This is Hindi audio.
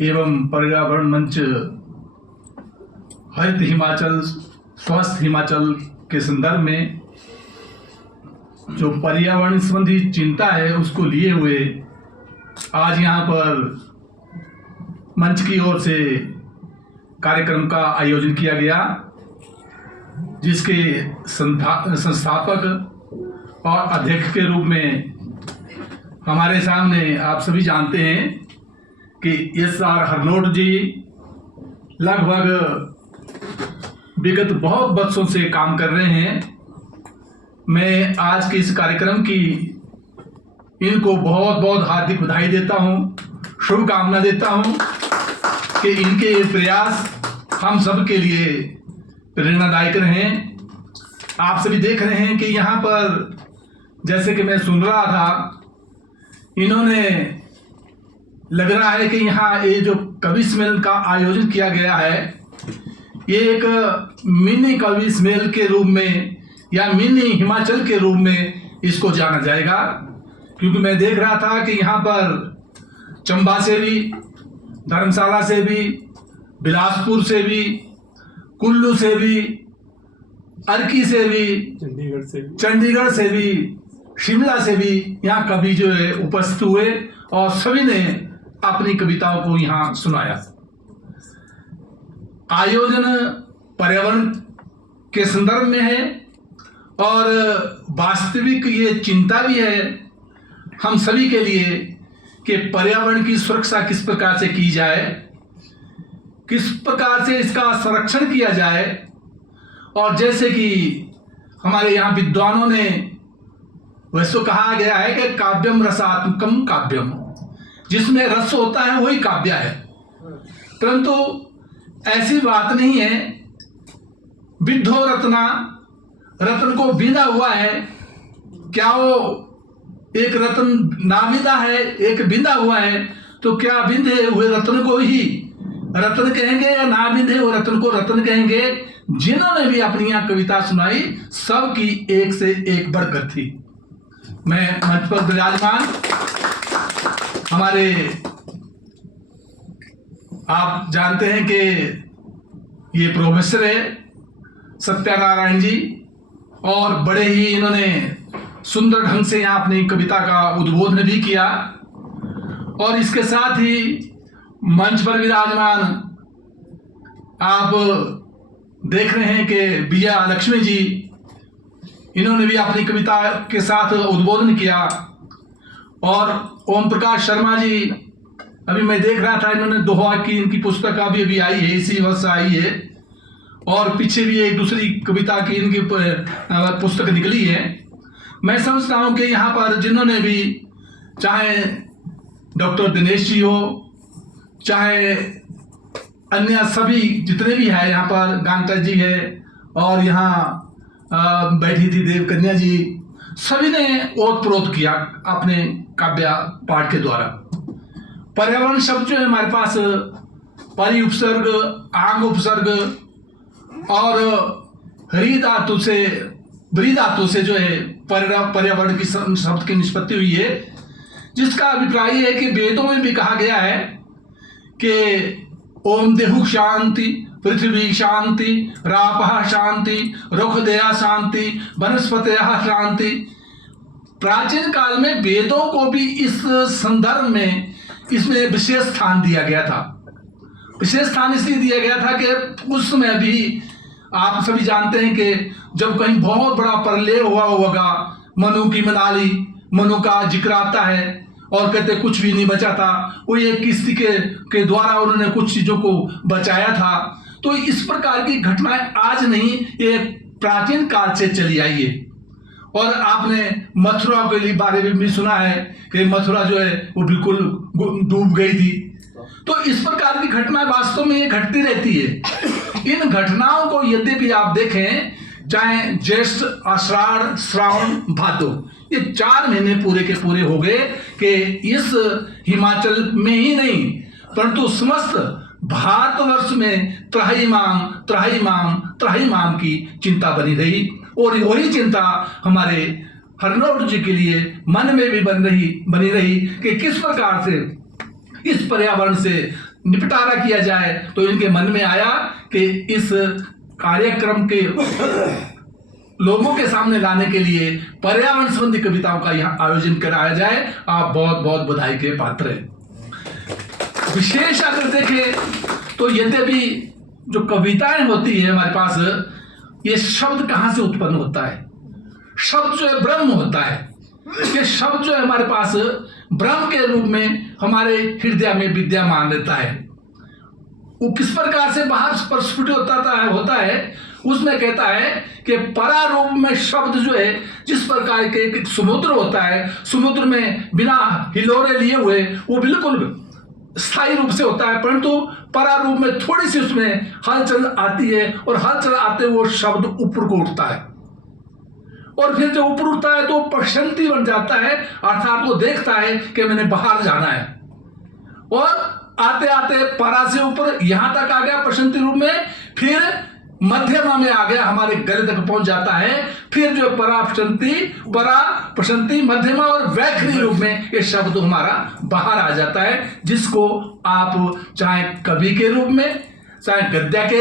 एवं पर्यावरण मंच हरित हिमाचल, स्वस्थ हिमाचल के संदर्भ में जो पर्यावरण संबंधी चिंता है उसको लिए हुए आज यहाँ पर मंच की ओर से कार्यक्रम का आयोजन किया गया, जिसके संस्थापक और अध्यक्ष के रूप में हमारे सामने आप सभी जानते हैं कि एस.आर. हरनोट जी लगभग विगत बहुत वर्षों से काम कर रहे हैं। मैं आज के इस कार्यक्रम की इनको बहुत बहुत हार्दिक बधाई देता हूँ, शुभकामना देता हूँ कि इनके प्रयास हम सब के लिए प्रेरणादायक रहें। आप सभी देख रहे हैं कि यहाँ पर जैसे कि मैं सुन रहा था, इन्होंने लग रहा है कि यहाँ ये जो कवि सम्मेलन का आयोजन किया गया है, ये एक मिनी कवि सम्मेलन के रूप में या मिनी हिमाचल के रूप में इसको जाना जाएगा, क्योंकि मैं देख रहा था कि यहाँ पर चंबा से भी, धर्मशाला से भी, बिलासपुर से भी, कुल्लू से भी, अर्की से भी, चंडीगढ़ से भी, शिमला से भी यहाँ कवि जो है उपस्थित हुए और सभी ने अपनी कविताओं को यहाँ सुनाया। आयोजन पर्यावरण के संदर्भ में है और वास्तविक ये चिंता भी है हम सभी के लिए कि पर्यावरण की सुरक्षा किस प्रकार से की जाए, किस प्रकार से इसका संरक्षण किया जाए। और जैसे कि हमारे यहाँ विद्वानों ने वैसे तो कहा गया है कि काव्यम रसात्मकम काव्यम, जिसमें रस होता है वही काव्य है, परंतु ऐसी बात नहीं है। विद्धो रत्ना, रत्न को बिंधा हुआ है, क्या वो एक रत्न ना बिंधा है, एक बिंधा हुआ है, तो क्या बिंधे हुए रत्न को ही रत्न कहेंगे या ना बिंधे हुए रत्न को रत्न कहेंगे। जिन्होंने भी अपनी यहाँ कविता सुनाई सबकी एक से एक बढ़कर थी। मैं मंच पर विराजमान हमारे, आप जानते हैं कि ये प्रोफेसर है सत्यानारायण जी, और बड़े ही इन्होंने सुंदर ढंग से यहाँ अपनी कविता का उद्बोधन भी किया। और इसके साथ ही मंच पर विराजमान आप देख रहे हैं कि विजया लक्ष्मी जी, इन्होंने भी अपनी कविता के साथ उद्बोधन किया। और ओम प्रकाश शर्मा जी, अभी मैं देख रहा था इन्होंने दोहा की इनकी पुस्तक अभी आई है, इसी वर्ष आई है, और पीछे भी एक दूसरी कविता की इनकी पुस्तक निकली है। मैं समझता हूँ कि यहाँ पर जिन्होंने भी, चाहे डॉक्टर दिनेश जी हो, चाहे अन्य सभी जितने भी है, यहाँ पर गांगटा जी है और यहाँ बैठी थी देवकन्या जी, सभी ने ओत प्रोत किया अपने काव्य पाठ के द्वारा। पर्यावरण शब्द जो है हमारे पास परि उपसर्ग, आंग उपसर्ग और हरि धातु से, ब्री धातु से जो है पर्यावरण की शब्द की निष्पत्ति हुई है, जिसका अभिप्राय है कि वेदों में भी कहा गया है कि ओम देहु शांति, पृथ्वी शांति, रापः शांति, रुखदेया शांति, वनस्पतयः शांति। प्राचीन काल में वेदों को भी इस संदर्भ में इसमें विशेष स्थान दिया गया था। विशेष स्थान इसलिए दिया गया था कि उस समय भी आप सभी जानते हैं कि जब कहीं बहुत बड़ा प्रलय हुआ होगा, मनु की मनाली, मनु का जिक्र आता है और कहते कुछ भी नहीं बचा था, वो एक किस्ती के द्वारा उन्होंने कुछ चीजों को बचाया था। तो इस प्रकार की घटनाएं आज नहीं, ये प्राचीन काल से चली आई है। और आपने मथुरा के लिए बारे में भी सुना है कि मथुरा जो है वो बिल्कुल डूब गई थी। तो इस प्रकार की घटना वास्तव में ये घटती रहती है। इन घटनाओं को यद्यपि आप देखें, चाहे ज्येष्ठ, आषाढ़, श्रावण, भादो, ये 4 महीने पूरे के पूरे हो गए कि इस हिमाचल में ही नहीं परंतु समस्त भारतवर्ष में त्राहिमाम की चिंता बनी रही। और वही चिंता हमारे हरनोट जी के लिए मन में भी बनी रही कि किस प्रकार से इस पर्यावरण से निपटारा किया जाए, तो इनके मन में आया कि इस कार्यक्रम के लोगों के सामने लाने के लिए पर्यावरण संबंधी कविताओं का यहाँ आयोजन कराया जाए। आप बहुत बहुत बधाई के पात्र हैं। विशेष अगर देखें तो यद्यपि जो कविताएं होती है हमारे पास, ये शब्द कहाँ से उत्पन्न होता है? शब्द जो है ब्रह्म होता है। ये शब्द जो है हमारे पास ब्रह्म के रूप में हमारे हृदय में विद्यमान रहता है। वो किस प्रकार से बाहर प्रस्फुट होता है, उसमें कहता है कि परारूप में शब्द जो है, जिस प्रकार के एक समुद्र होता है, समुद्र में बिना हिलोरे लिए हुए वो बिल्कुल स्थायी रूप से होता है, परंतु परारूप में थोड़ी सी उसमें हलचल आती है और हलचल आते वो शब्द ऊपर को उठता है, और फिर जब ऊपर उठता है तो प्रशंति बन जाता है, अर्थात वो देखता है कि मैंने बाहर जाना है, और आते आते परा से ऊपर यहां तक आ गया प्रशंति रूप में, फिर मध्यमा में आ गया, हमारे गले तक पहुंच जाता है, फिर जो परा प्रशंति मध्यमा और वैखरी रूप में ये शब्द हमारा बाहर आ जाता है, जिसको आप चाहे कवि के रूप में, चाहे गद्य के